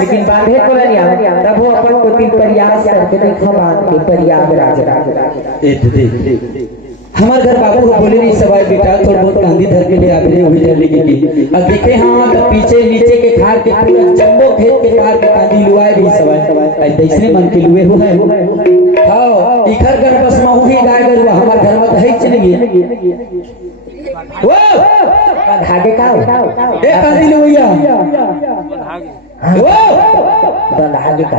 लेकिन बांधे को नहीं आवे तब वो अपन को तीन प्रयास करके देखो बांध के प्रयागराज देख हमारे घर बाबू को बोले नहीं सवाल बेटा थोड़ा बहुत गांधी धर के ले आगे हुई डर लेके अब देखे हाँ तो पीछे नीचे के खार के पूरा जम्बो खेत के खार के गांधी लुआए भी सवाल देखने मन के लुए हुए हैं हाँ इखर घर बस में हुई गाय गरुआ हमारे घर में तो है चलेगी वो धागे का ए गांधी लुइया वो धागे का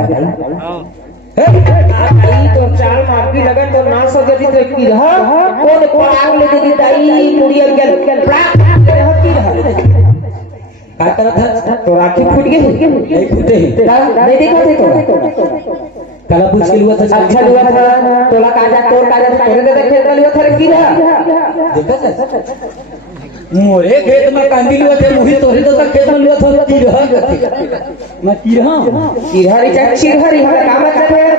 भाई तो चाल मार की लगा तो ना सो जदी तो की रहा कौन पड़ाग ले दी दाई मुड़िया गल प्राक होती रहा का तरह था तो राखी फूट गई नहीं फूटे नहीं देखा थे तो कला पूछ के लिया था अच्छा लिया था तोला काजा तोर काजा तोरे दे खेत में लिया था की रहा देखा मोरे खेत में कांदी लिया थे मुही तोरे तो खेत में लिया था की रहा मैं की रहा चिरहरी चिरहरी हमरा काम मतलब है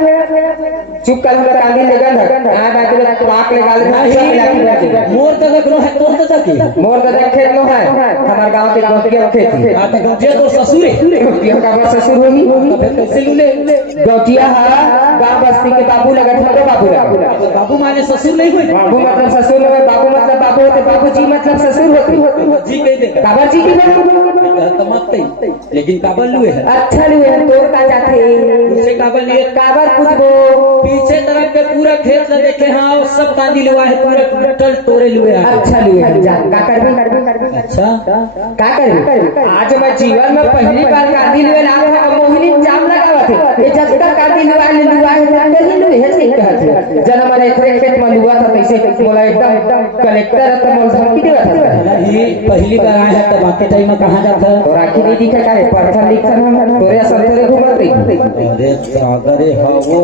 चुप कर हमरा कांदी ले गंध आ बाकी ले तो आंख ले गाल नहीं मोर तो देखनो है तोर तो की मोर तो देख खेत नो है हमार गांव के गोतिया खेती आ तो गौतिया तो ससुर है गोतिया का बस ससुर होगी फिर कैसे लूले गोतिया है गांव बस्ती के बाबू लगत है बाबू बाबू माने ससुर नहीं हुई बाबू मतलब ससुर है बाबू मतलब बाबू होते बाबूजी मतलब ससुर होते जी कह दे काबर जी की तमकते लेकिन काबर लुए है अच्छा लुए तोर का जाते उसे काबर लिए काबर पूछबो पीछे तरफ के पूरा खेत से देखे हाँ सब कांदी लुआ है पूरा टल तोरे लुए है अच्छा लुए जा का करबी अच्छा का करबी आज मैं जीवन में पहली बार कांदी लुए ला रहा हूं मोहिनी जाम लगावा थे ये जब तक कांदी लुआ है नहीं लुए है ठीक कहत जन्म रे खेत में लुआ था कैसे बोला एकदम कलेक्टर तो मोल सब की देवा था ये पहली बार आया है तब आके टाइम में कहां जाता है राखी दीदी का करे पढ़ा लिखा हम तोरे सब तोरे घूमत रही अरे सागरे हां वो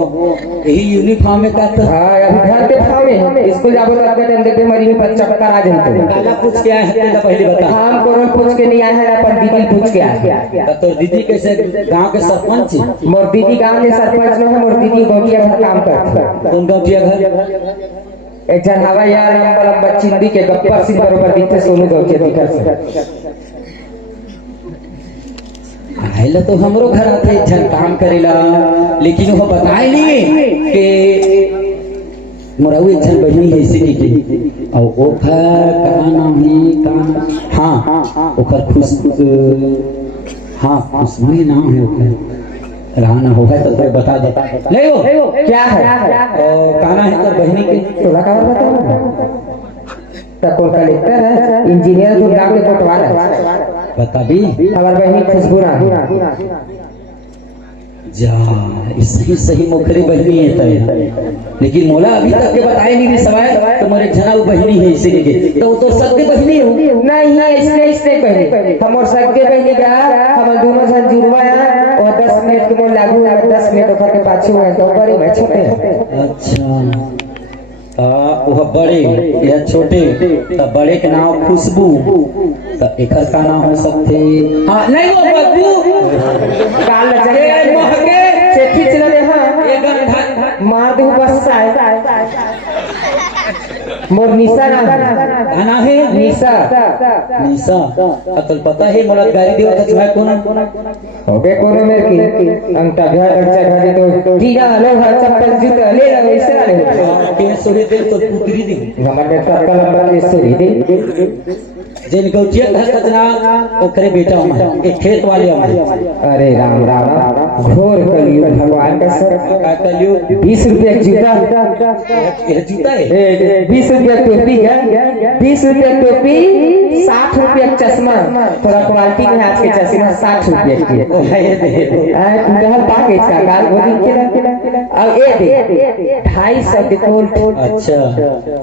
यही यूनिफॉर्म में का हां अभी घर पे फावे स्कूल जाबो तो आपके टाइम देखे मरी बच्चा चक्कर आ जाते काला पूछ के आया है तो पहले बता हम कौन पूछ के नहीं आया है अपन दीदी पूछ के आया तो दीदी कैसे गांव के सरपंच मोर दीदी गांव के सरपंच में है मोर दीदी गौटिया का काम करती है कौन गौटिया घर एक जन हवा यार लंबा लंबा चिंदी के गप्पा सी बरोबर दिखते सोनू गौटिया दिखा से आइला तो हमरो घर आते जन काम करेला लेकिन वो बताए नहीं कि मोरा एक जन बहनी है इसी की और ओखर का नाम है का हां ओखर खुशबू हां खुशबू ही नाम है ओखर रहना होगा तो फिर बता दे नहीं हो क्या है काना है तो बहनी के तोला का बताओ तो कौन कलेक्टर है इंजीनियर जो गांव के कोटवाल है बता भी हमार बहनी खुशबू ना जा सही सही मुखरी बहनी है तय लेकिन मोला अभी तक के बताए नहीं सवाल तुम्हारे जना बहनी है इसी के तो तो सबके बहनी होगी नहीं है इसने पहले हम और सबके बहनी का हम दोनों जन जुड़वा है और 10 मिनट के मोल लागू है 10 मिनट ओखर के पाछे हुए तो बड़े में छोटे अच्छा वह बड़े या छोटे तो बड़े के नाम खुशबू तो एकर का नाम हो सकते हां नहीं वो बदबू गाल लचके महके से खींच ले हां एक मार दे बस मोर निशा ना है निशा निशा अतल पता है मोला गाड़ी देवा था तुम्हारे कौन होबे कोनो मेरे की अंता घर अच्छा घर तो जीरा लो हर चप्पल जूता ले लो ऐसे ले के सोरे दे तो पुत्री दी हमारे का नंबर के सोरी दे जिन गौचिया हस्तना ओकरे बेटा हम के खेत वाले हम अरे राम राम घोर कलियुग भगवान का सर का कलियुग 20 रुपए जूता ये जूता है 20 रुपए टोपी है 20 रुपए टोपी 60 रुपए चश्मा थोड़ा क्वालिटी में आज के चश्मा 60 रुपए की है दे डहर पैकेज का गाल गोदी के अब ए दे 250 डिफॉल्ट अच्छा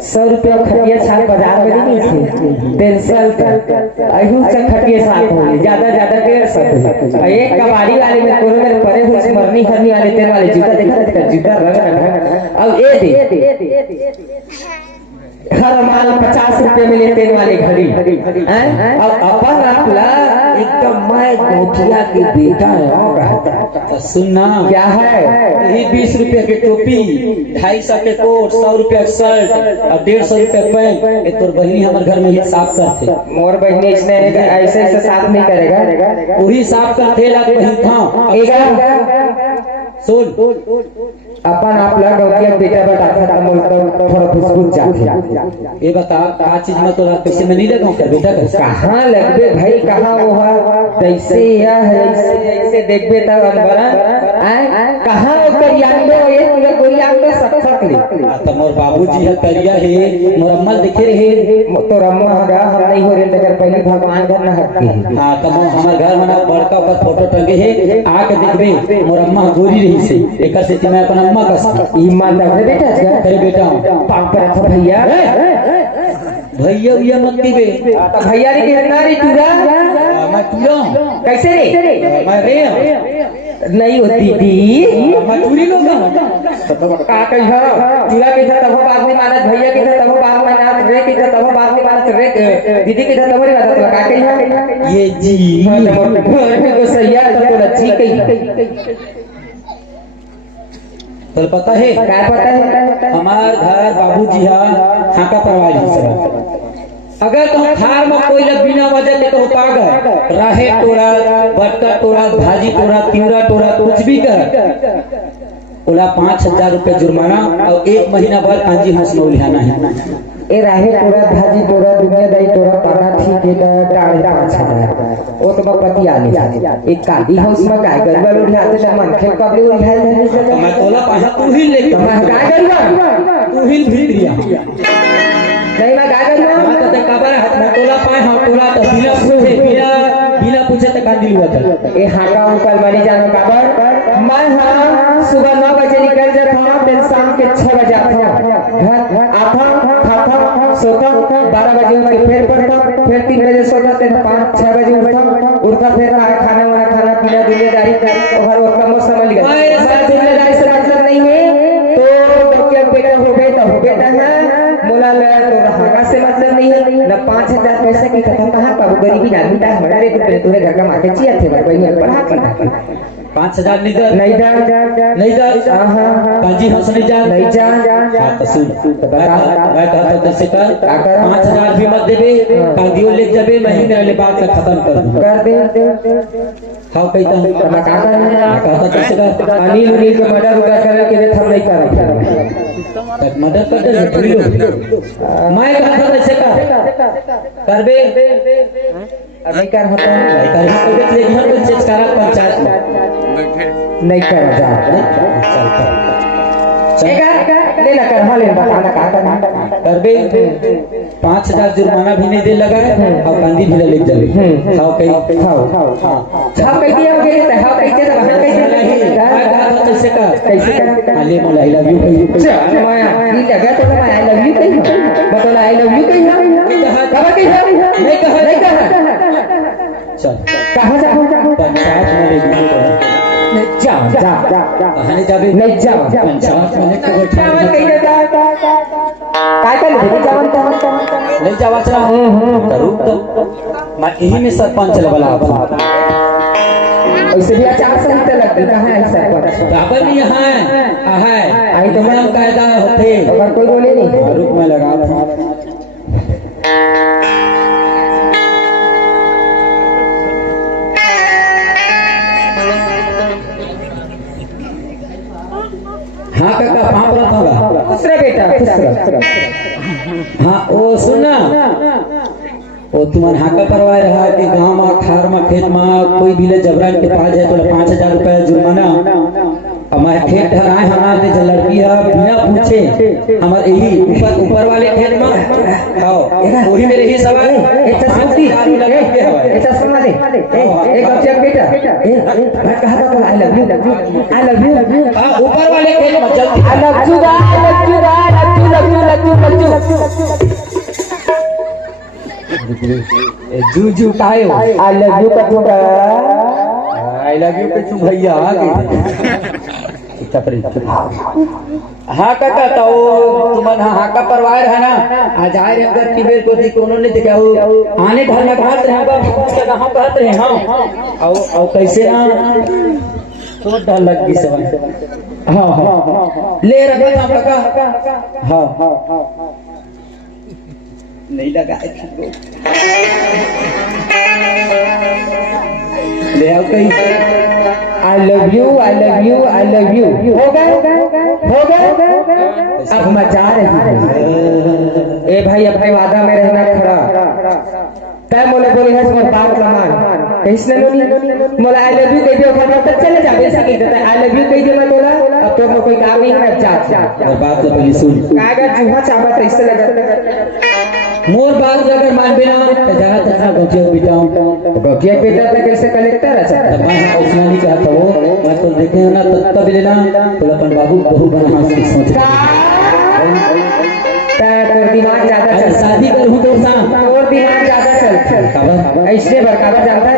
100 रुपए खटिया छाप बाजार में नहीं थी पेंसिल अहिू से खटिए साथ होंगे ज्यादा 150 एक कबाड़ी वाले में कोनो में परे हुए मरनी खरनी वाले तेल वाले जूता देखा जूता रंग अब ए दे हर माल 50 रुपए में ले तेल वाली घड़ी अब अपन आपला एकदम मैं गोठिया की बेटा है। तो सुनना क्या है? यही 20 रुपए की टोपी, 250 के कोट, 100 रुपए का शर्ट और 150 रुपए पैंट। ये तोर बहनी हमारे घर में ये साफ करते। मोर बहनी इसने ऐसे ऐसे साफ नहीं करेगा, वही साफ करते ला बहन था। सुन अपन आप लोग गोठिया की बेटा बताता था, बोलता थोड़ा फुसफुस जाते। ये बता का चीज में तोरा कैसे में नहीं लगा कर बेटा कैसे? कहाँ लगबे भाई, कहाँ वो है जैसे यह है ऐसे जैसे देखबे तब अनबरा कहाँ वो करियांडो ये पूरे गोरियांडो सख्त ले। तो मोर बाबूजी है करिया है, मोर अम्मा देखे रहे तो रम्मा होगा हम नहीं हो रहे लेकर पहले भगवान घर न हटके। हां तो हमार घर में बड़का का फोटो टंगे है, आके देखबे मोर अम्मा गोरी रही से एकर से मैं अपन अम्मा का ई मान दे बेटा करे बेटा पाप पर था भैया भैया ये मत दीबे। तो भैया रे कितना रे तूरा मैं तुरा कैसे रे मैं रे नहीं होती थी मैं चूरी लोग का कहियो चूड़ा के था तब बात नहीं मानत, भैया के था तब बात नहीं मानत, रे के था तब बात नहीं मानत, रे दीदी के था तब रे बात का कहियो ये जी घर में तो सही है तो अच्छी कही। तो पता है क्या पता है? हमार घर बाबूजी हा हाका परवार ही सब। अगर तुम खार में कोई लग बिना वजह के तो पागल राहे टोरा बटका टोरा भाजी टोरा तिवरा टोरा कुछ भी कर ओला 5000 रुपए जुर्माना और 1 महीना भर कांजी हंसनो लिहाना है। ए राहे टोरा भाजी टोरा दुनियादारी टोरा पाना ठीक है का 5,500 वो तो पति आने एक काली हाउस में काय करबा उठाते त मन खेल कबले उठाए धरे से तो मैं तोला पाहा तू ही ले मैं काय करबा तू ही भित्रिया नहीं मैं काय करबा मैं तो कबर हाथ में तोला पाए हां तोला तो बिना पूछे बिना पूछे त कांदी हुआ था। ए हाका ऊपर मारी जानो कबर मैं हां सुबह 9 बजे निकल जाता हूं, फिर शाम के 6 बजे आता हूं, घर आता खाता सोता 12 बजे उठ के फिर पढ़ता, फिर 3 बजे सोता, फिर 5-6 बजे उठता फिर खाना वाना खाना पीना दुनियादारी और हर वक्त मौसम मिल गया। दुनियादारी से मतलब नहीं है तो डॉक्टर बेटा हो गए तो हो बेटा है मोला लगा तो हाका से मतलब नहीं है ना 5000 पैसा की कथा कहां पाबो, गरीबी ना मिटा हमारे तुझे घर का माके चिया थे भाई पढ़ा कर 5000 नहीं दे नहीं जा हां कांजी हंस नहीं जा नहीं जा हां तो सुन मैं कहता कैसे कर 5000 भी मत देबे कांदियो ले जाबे महीने वाले बात का खत्म कर दे हां कहता मैं कहता कैसे कर अनिल को मर्डर कर के हम नहीं कर तक मदद कर दे थोड़ी मैं कहता कैसे कर करबे नहीं कर होता कर तो देख ले घर में चेक करा पंचायत नहीं कर जा ले ला कर हाले बताना का करना करबे 5000 जुर्माना भी नहीं दे लगा और गांधी भी ले जाबे खाओ कहीं खाओ कह दिया हो गया तो हां कैसे तो वहां कैसे कैसे कर आले मोला आई लव यू कही मैं ये जगह तो मैं आई लव यू कही बता आई लव यू कही नहीं कहा चल कहां जा पंचायत में ले जा जा कहां जाबे नहीं जा पंचायत में लेके बैठा काय कर जावन नहीं जावा चला रुक तो मैं यही में सरपंच वाला ऐसे भी अचार संहिता लगती कहां है सरपंच बराबर नहीं है आई तो नियम कायदा होते अगर कोई बोले नहीं रुक में लगा था हाँ काका पाँव रहा होगा खुश रह बेटा खुश रह हाँ वो सुनना वो तुम्हारे हाका परवाह रहा कि गांव में खार में खेत में कोई भी ले जबरन के पास जाए तो 5000 रुपया जुर्माना हमारे खेत ठहराए हमारे जो लड़की है बिना पूछे हमारे यही ऊपर वाले खेत में आओ वही मेरे ही सवाल ऐसा सुना दे एक बच्चा बेटा मैं कहा था आई लव यू ऊपर वाले खेत में जल्दी आई लव यू जू कायो आई लव यू का आई लव यू पे तू भैया हाँ काका तो तुमन हाँ का परिवार है ना आज आए रे अगर की बेर को दी कोनो ने देखा हो आने घर में कहत रहे बा कहां कहत रहे हां औ कैसे ना तो डर लग गई सब हां ले रखा था काका हां नहीं लगा ले आओ कहीं I love you I love you I love you हो गए अब मचा रही है। ए भाई अपने वादा में रहना खड़ा तय मोले बोली है समझ बात का मान कैसे लोनी मोला आई लव यू कह दियो घर तक चले जा वैसे कह देता आई लव यू कह दियो मैं तोला अब तो कोई काम नहीं है जा बात तो पहले सुन कागा जुहा चाहत ऐसे लगा मोर बात अगर मान बिना तो जगह तक गठिया पिटाऊं गठिया पिटा तो कैसे कलेक्टर अच्छा तब मैं उस्मानी का था वो मैं तो देखे ना तब लेना तो अपन बाबू बहुत बड़ा हाथ की सोच तो दिमाग ज्यादा चल शादी करूं तो सा और दिमाग ज्यादा चल ऐसे बरकावा जाता है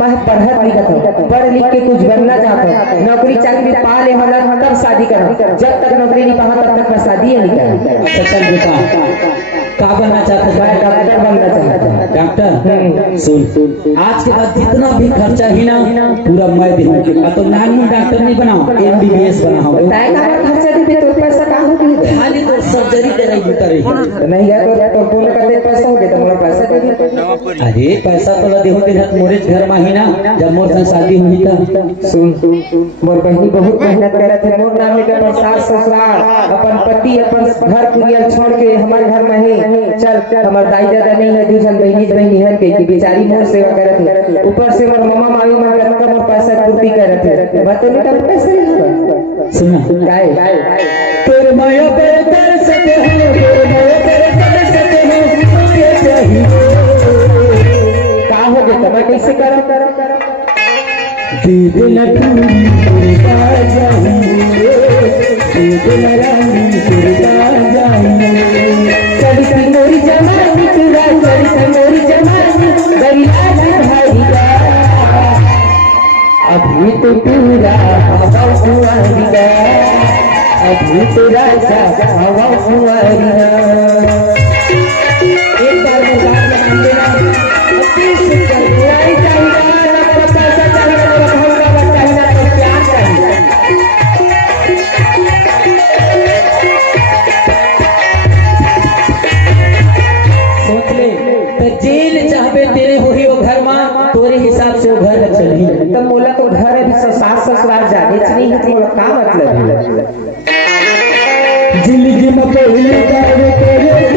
मैं पढ़त लिखत पढ़ लिख के कुछ बनना चाहता हूं नौकरी चाकरी पा ले हमरा तब शादी करूं जब तक नौकरी नहीं पाऊं तब तक शादी नहीं करूं अच्छा चल बेटा का बनना चाहते मैं डॉक्टर बनना चाहता हूं डॉक्टर सुन आज के बाद जितना भी खर्चा ही ना पूरा मैं दूंगा तो नाम डॉक्टर नहीं बनाओ एमबीबीएस बनाओ तय का खर्चा दे तो पैसा का होगी खाली तो सर्जरी तेरा उतर रही नहीं है तो पूर्ण कर दे पैसा होगे तो मोला पैसा दे दे अरे पैसा तो देहो के साथ मोरे घर में ही ना जब मोर से शादी हुई था सुन मोर बहनी बहुत मेहनत करत है मोर नाम के सास ससुराल अपन पति अपन घर पुरियल छोड़ के हमारे घर में ही चल हमार दाई दादा नहीं है दूसर बहनी है के बेचारी मोर सेवा करत है ऊपर से मोर मामा मामी मां लड़का मोर पैसा पूर्ति करत है बात नहीं कर पैसे सुना गाय तेरे माया पे कर सके हो तेरे माया पे कर सके हो ये चाहिए का हो गया मैं कैसे कर दीद लटूरी का जाऊंगे दीद लरानी का जाऊंगे कभी मोरी जमानी तुरा कभी मोरी जमानी दरिया लहरिया अभी तो पूरा हवा हुआ अभी तो राजा हवा हुआ एक बार में बात मान लेना अति सुंदर नहीं चाहिए ना पैसा चाहिए ना भगवान चाहिए ना तो प्यार चाहिए सोच ले तो जेल चाहबे तेरे होही वो घर में तोरे हिसाब से वो घर चली तो मोला तो घर है सास ससुराल जाने नहीं है तो मोला का मतलब है जिंदगी में पहले बार तेरे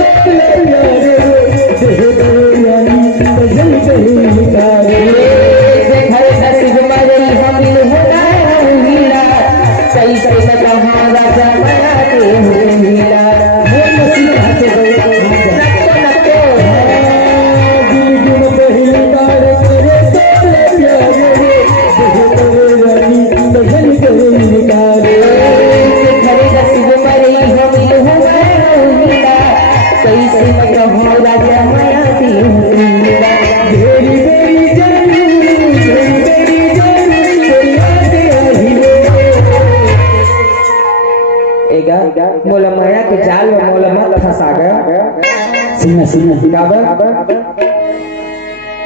मोला माया के जाल में मोला मत फंसा गया सुनना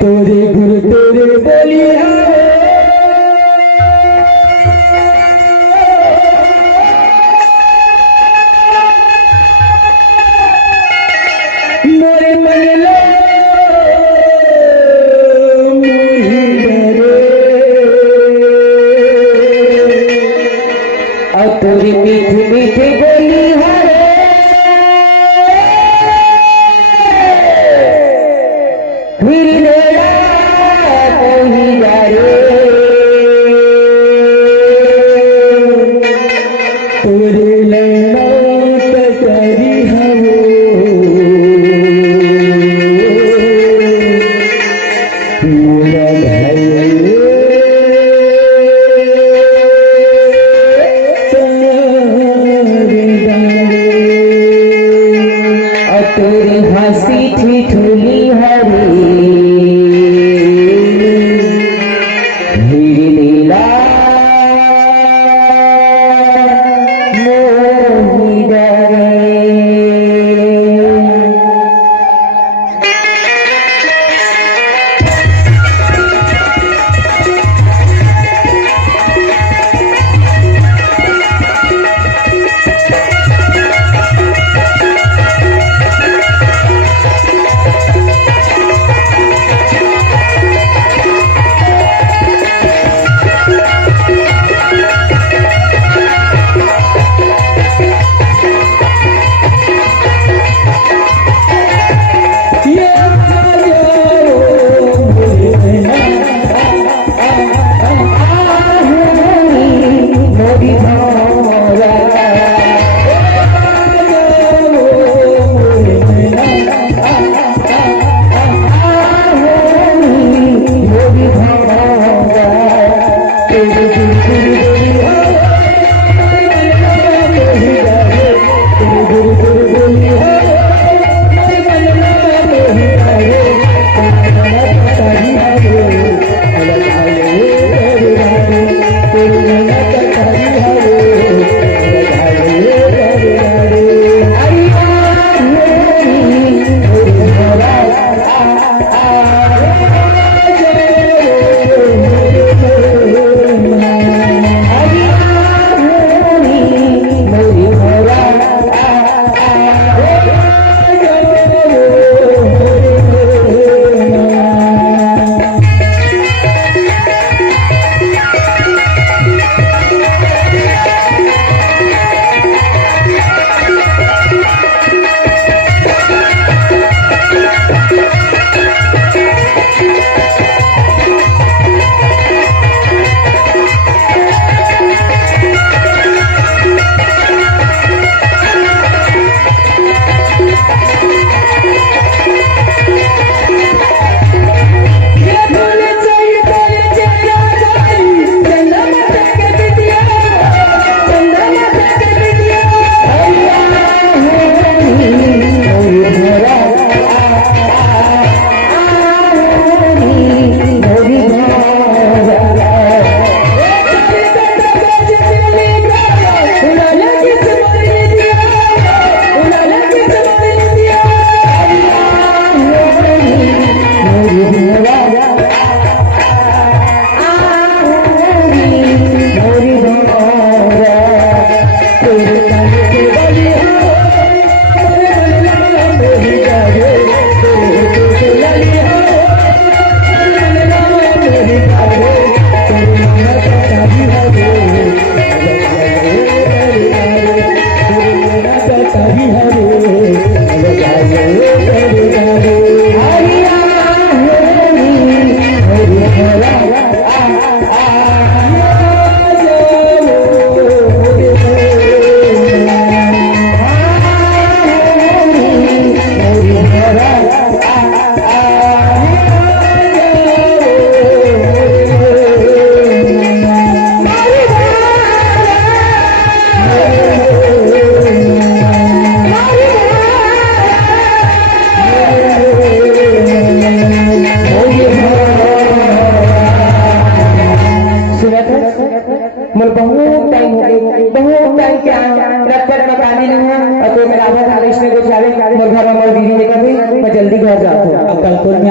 तोरे गुरु तेरे बोलिया मोरे मन लो और तोरी मीठी मीठी बोली हरे मेरी लेला कोई जारे तोरे लेना तकरी हवो मोरा तेरी हंसी ठिठुली हरी मेरी लीला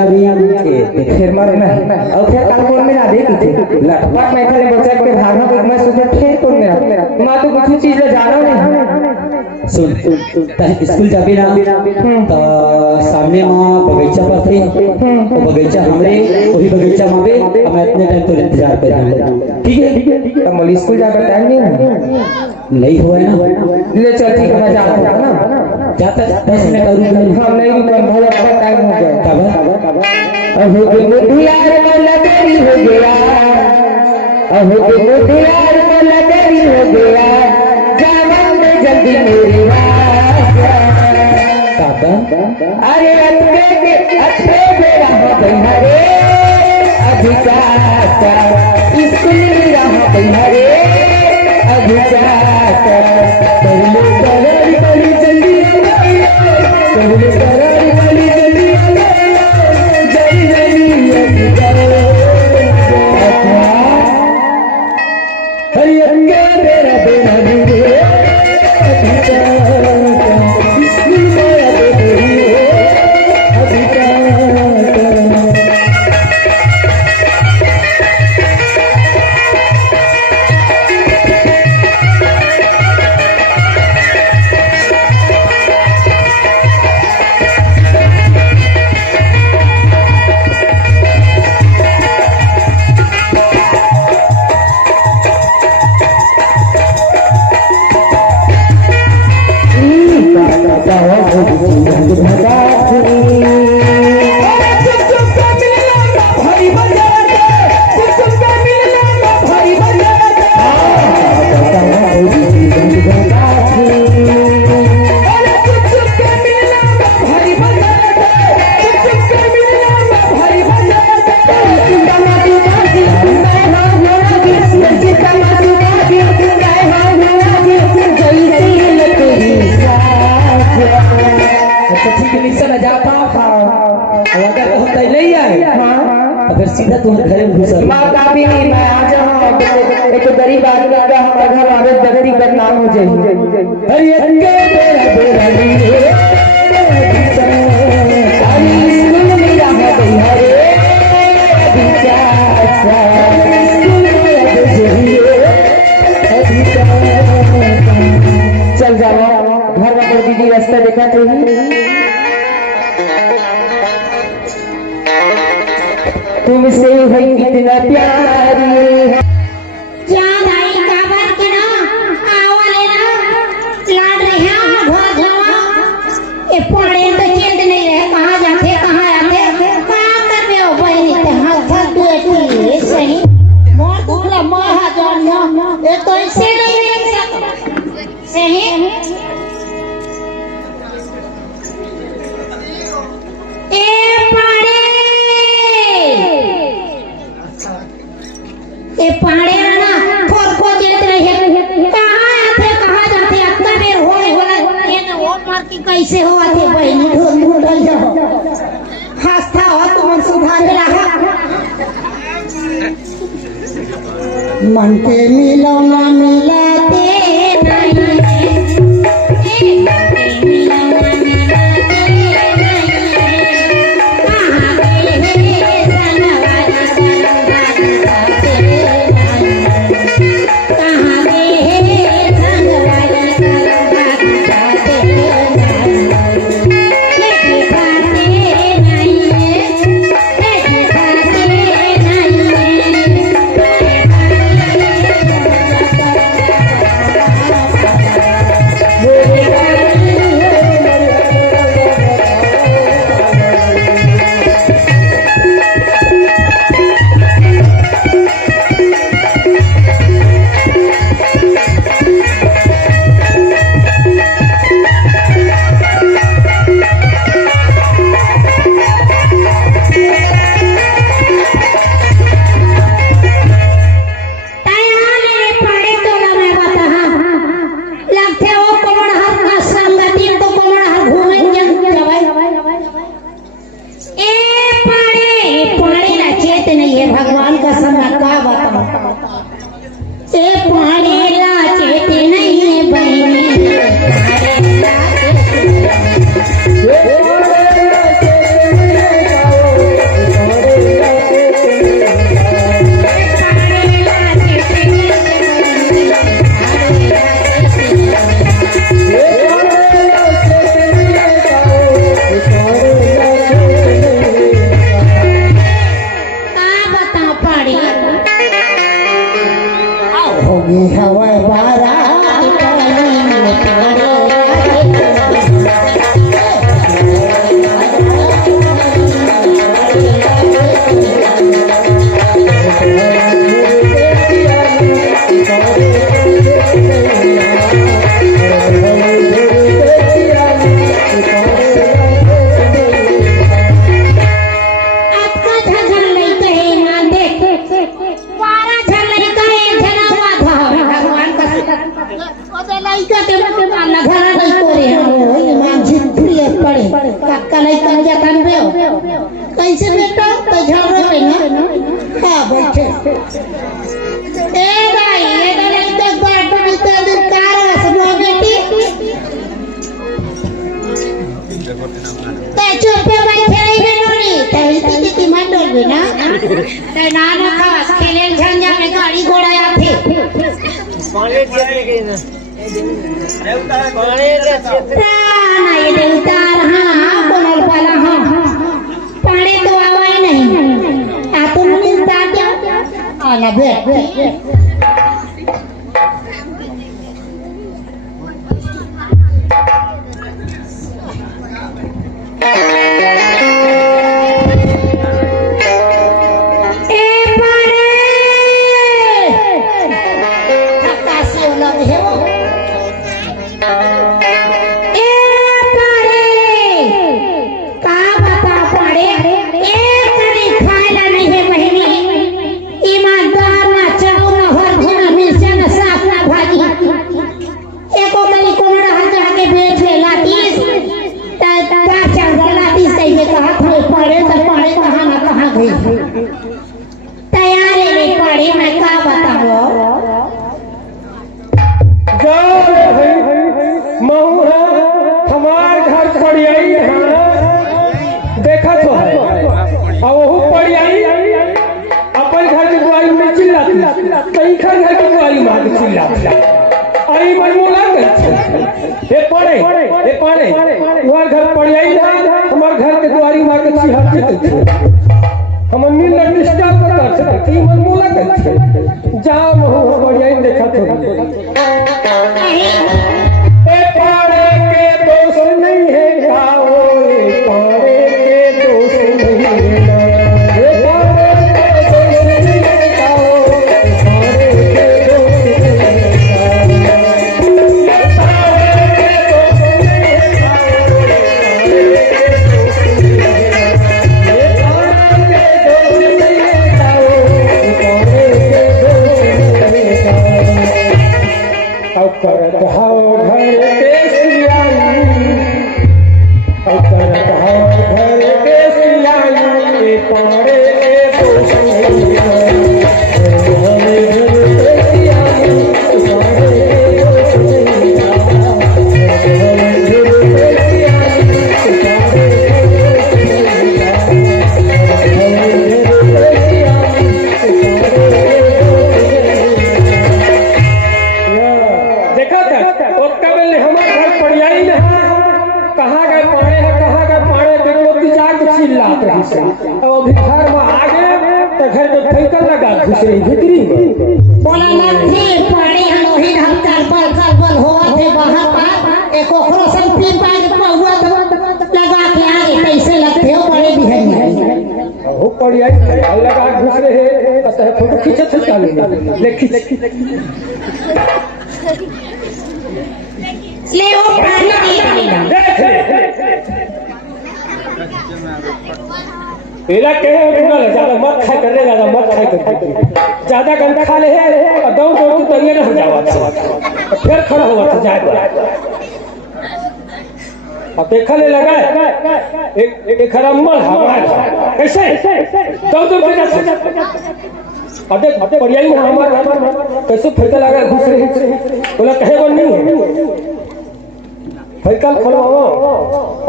फिर मरना है और फिर कल कौन में ना दे पीछे लटपट में खाली बच्चा के भागना को मैं सोचे फिर कौन मेरा मां तो कुछ चीज जानो नहीं सुन स्कूल जाबी ना तो सामने मां बगीचा पर थे वो बगीचा हमरे वही बगीचा में बे मैं इतने टाइम तो इंतजार कर रहा हूं ठीक है तो मल स्कूल जाकर टाइम नहीं हुआ है ना ले चल ठीक है मैं जाता हूं ना जाता 10 मिनट और हम नहीं रुके बहुत अच्छा टाइम हो गया कब अहो के मुठियार में लगरी हो गया अहो के मुठियार में लगरी हो गया जावन में जल्दी मेरी काका अरे अच्छे बेरा हो गई हरे अधिकार स्कूल रहा गई हरे अधिकार पहले करारी बड़ी जल्दी पहले करारी बड़ी जल्दी एक गरीब आदमी का हमारे घर आवे जगती बदनाम हो जाए। अरे ये तेरा बेरा नी अरे स्कूल में जा गई हरे चल जाओ घर में दीदी रास्ता देखा चाहिए। तुमसे है कितना प्यारी क्या भाई काबर के ना आवले ना लाड रहे हैं बहुत जवा ए पड़े तो चेत नहीं रहे कहां जाते कहां आते का कर रहे हो बहनी ते हाथ बैठी सही मोर दुखला महा जान ये तो ऐसे नहीं रह सकता सही ए पहाड़े ना खोर खोर देते रहे कहां आते कहां जाते अक्का बेर होए होला ये न वो मार की कैसे हो आते बहनी ढूंढ ढूंढ जाओ हंसता हो तुम सुधार रहा मन के मिलो ना मिलाते नहीं हवा बारा कैसे बेटा तो झगड़े पे ना हां बैठे ए भाई ये तो बात में तो कार सुनो बेटी ते चुप पे बैठे रही बेनोनी ते इतनी मंडल में ना ते नाना का खेले झंझा में गाड़ी घोड़ा आथे पानी चले गई ना देवता पानी के क्षेत्र ना ये देवता हां कोनल पाला हां पानी तो आवाई नहीं आ तुम मिलता क्या आला बैठ कहीं खा घर की दुआरी मार के चिल्ला आई मनमोला हे पड़े तुम्हार घर पड़ आई ना हमार घर के दुआरी मार के चिल्ला हम नील डिस्टर्ब कर सकते की मनमोला कर जाओ महू बढ़िया ही देखा तो ए पाड़े के दोस्त नहीं है खाओ पाड़े के दोस्त नहीं है ए पाड़े के दोस्त नहीं है खाओ पाड़े के दोस्त नहीं है करत हव घर के सियाई करत हव घर के सियाई पाड़े के दोष बोला नथी पड़ी हलोही हम करबल होआ थे वहां पर एक ओखरो संग पी पा के पहुआ लगा के आगे कैसे लगते हो बड़े बिहन हो पड़ी आई लगा घुस रहे अतः फोटो खींचत चालू लेखी ले ओ पानी मेरा कहे ज्यादा मत खा कर ज्यादा गंदा खा ले और दौड़ दौड़ के तरिए न हो जावा फिर खड़ा होगा जाए अब देखा ले लगा एक खरम्मल हमारा कैसे दौड़ दौड़ के अबे बढ़िया ही हमारा कैसे फिरका लगा घुस रही बोला कहे वो नहीं है फैकल खोलवाओ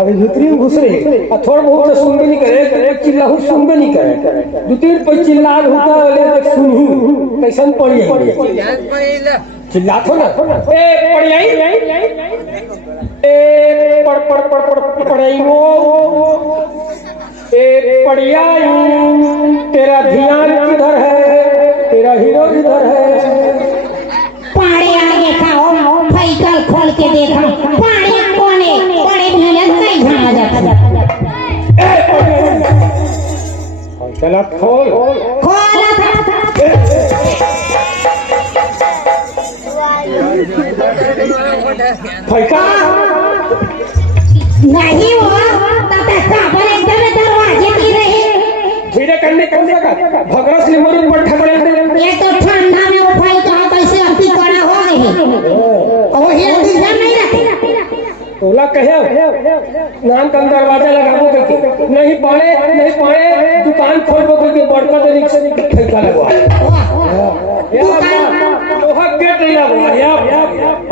अभी भीतरी में घुस रहे और थोड़ा बहुत सुन भी नहीं करे एक चिल्ला हो सुन भी नहीं करे दो तीन पे चिल्ला होता ले तक सुनी कैसन पड़ी चिल्ला थो ना ए पड़ी आई ए पड़ पड़ई वो ए पड़िया तेरा ध्यान किधर है तेरा हीरो किधर है पाड़े आगे खाओ फैकल खोल के देखा पाड़े कोने बड़े भीले नहीं भाग जाता चला खोल फैका नहीं हुआ तब काबर एकदम दरवाजे की रही धीरे करने का भगरस लिमोरी पर ठगड़े ये तो ठंडा में वो फाइल कहां कैसे अति कड़ा हो गई और ये अंदर नहीं रहती तोला कहे नाम का दरवाजा लगाबो करके नहीं पाए दुकान खोलबो करके बड़का तरीके से ठेका लगवा लोहा गेट नहीं लगवा या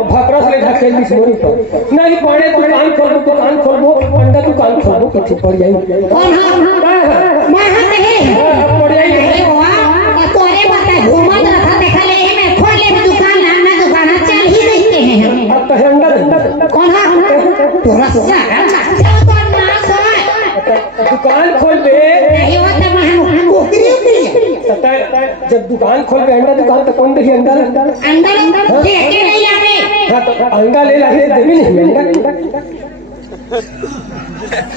भगरस ले ढकेल दिस मोरी पर नहीं पाए दुकान खोलबो अंडा दुकान खोलबो कथि पड़ जाई कौन हां मैं हां नहीं पड़ जाई तोरे बता घूमत रखा देखा ले में खोले में दुकान ना दुकान चल ही रहते हैं हम अब तो अंडा कौन हां तोरा सारा तो ना सोए दुकान खोल दे नहीं होता मैं ओकरी जब दुकान खोल के अंडा दुकान तो कौन देखिए अंडा अंदर देखे नहीं आवे हाँ तो अंडा ले ला देवी नहीं अंडा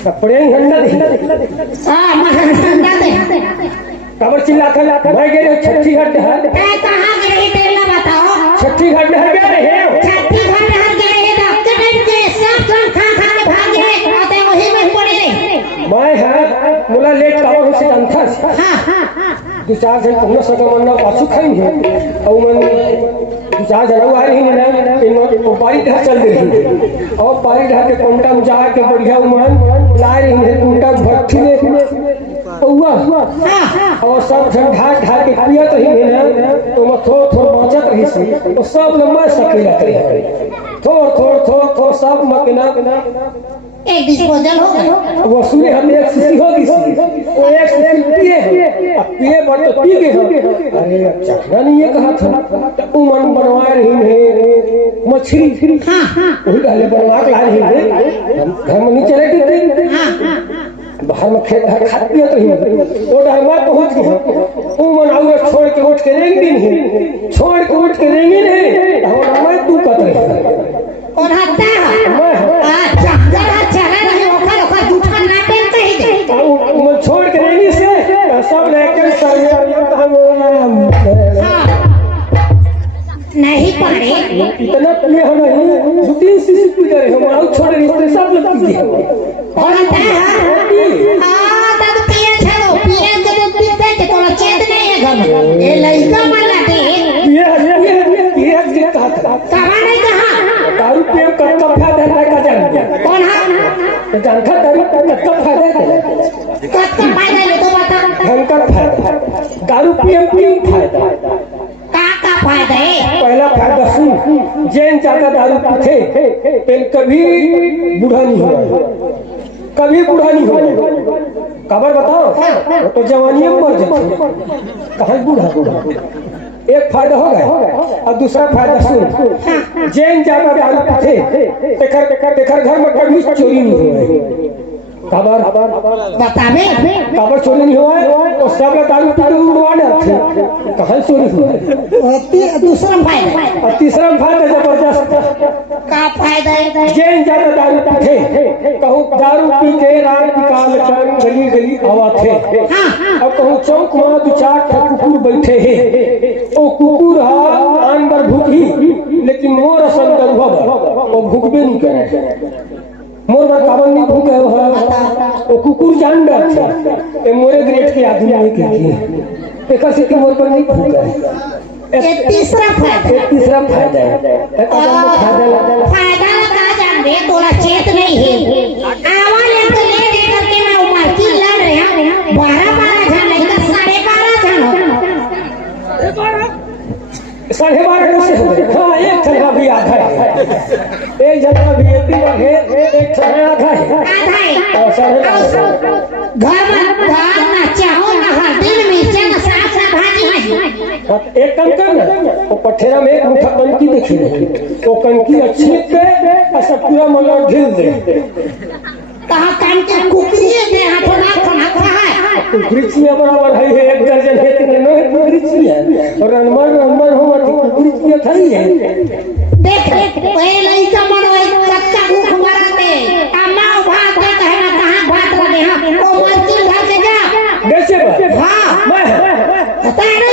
कपड़े ही अंडा दे हां मैं अंडा दे कबर चिल्लाता मैं गए छठी घाट है ए कहां गए तेरा बताओ छठी घाट है गए छठी घाट है गए डॉक्टर के सब खा के भागे आते वही में पड़ गए मैं है मुला लेट कावर से अंथा हां दो चार जन पुनः सगमन पाछू खाएंगे और मन दो चार जन आ रही है इन पारी ढा चल रही और पारी ढा के कोंटा में जा के बढ़िया मन ला रही है कोंटा भट्टी में हुआ और सब जन ढा के पिया तो ही है तो मैं थोड़ बचत रही सी तो सब लम्बा सकेला करे थोड़ सब मकना एक डिस्पोजल हो गया वो सुने हमें एक सीसी होगी सी वो एक से पिए अब पिए बड़ तो पी गए हम। अरे अब चखना नहीं है कहा था तो उमन बनवा रही है मछली वही डाले बनवा के ला रही है घर में नहीं चले गए बाहर में खेत खात पिए तो ही वो डरमा पहुंच गए उमन आउर छोड़ के उठ के रेंग नहीं छोड़ के उठ के रेंगे नहीं हम मैं तू कत रही और हत्ता अच्छा जरा चला रहे ओखर ओखर दूठा ना पेन कही दे उमन छोड़ के रेंगी से सब लेकर सर हम नहीं पारे इतना पिए हम नहीं दो तीन सीसी पी गए हम आउर छोड़ रिश्ते सब लोग पी गए और हत्ता तब पिए छलो पिए के पीते के तोला चेत नहीं है घर में ए लइका माला दे ये कहा था कहां नहीं कहां दारू पिए का फायदा है का जान कौन है जानता दारू का फायदा है कत का फायदा ले तो बता भयंकर फायदा दारू पिए फायदा का फायदा है पहला फायदा सुन जैन ज्यादा दारू पीते तेल कभी बूढ़ा नहीं हुआ कभी बूढ़ा नहीं हुआ खबर बताओ तो जवानी में मर जाते कहाँ बूढ़ा एक फायदा हो गया और दूसरा फायदा सुन जैन ज्यादा दारू पीते तेखर घर में कभी चोरी नहीं हुआ खबर बतावे खबर चोरी नहीं हुआ तो सब दारू पीते उड़वा डालते कहाँ चोरी हुआ दूसरा फायदा और तीसरा फायदा जबरदस्त का फायदा है जैन ज्यादा दारू पीते कहूँ दारू पी के रात निकाल कर गली गली आवा थे और कहूँ चौक में दो चार कुकुर बैठे हैं वो कुकुर आन पर भूखी लेकिन मोर असल दरुआ वो भूखबे नहीं करे मोर पर काबन नहीं भूखे वो कुकुर जान डर ये मोरे ग्रेट के आदमी नहीं कहती एक सिटी मोर पर नहीं भूखे तीसरा फायदा है फायदा लगा जान दे तोला चेत नहीं है आवाज तो ले करके मैं उमर की लड़ रहे हैं 12 जन नहीं तो 12.5 कैसे हो गए हाँ एक जगह भी आधा है एक जगह भी एक जगह आधा है घर में चाहो ना हल्दी मिर्चा ना साग ना भाजी एक काम कर ना वो पठेरा में एक मुठा कनकी देखी वो कनकी अच्छी पे ऐसा पूरा मतलब ढील दे कहाँ काम के कुकरी दे हाथों ना खाना खा है कुकरीचिया बराबर है एक दर्जन है तेरे नो कुकरीचिया और अनमर हो मत कुकरीचिया थाई है देख पहले ही का मन है कच्चा भूख मरा दे अम्मा भात दे कहना कहाँ भात रहे हैं वो मर्ची घर से जा कैसे हाँ मैं तारे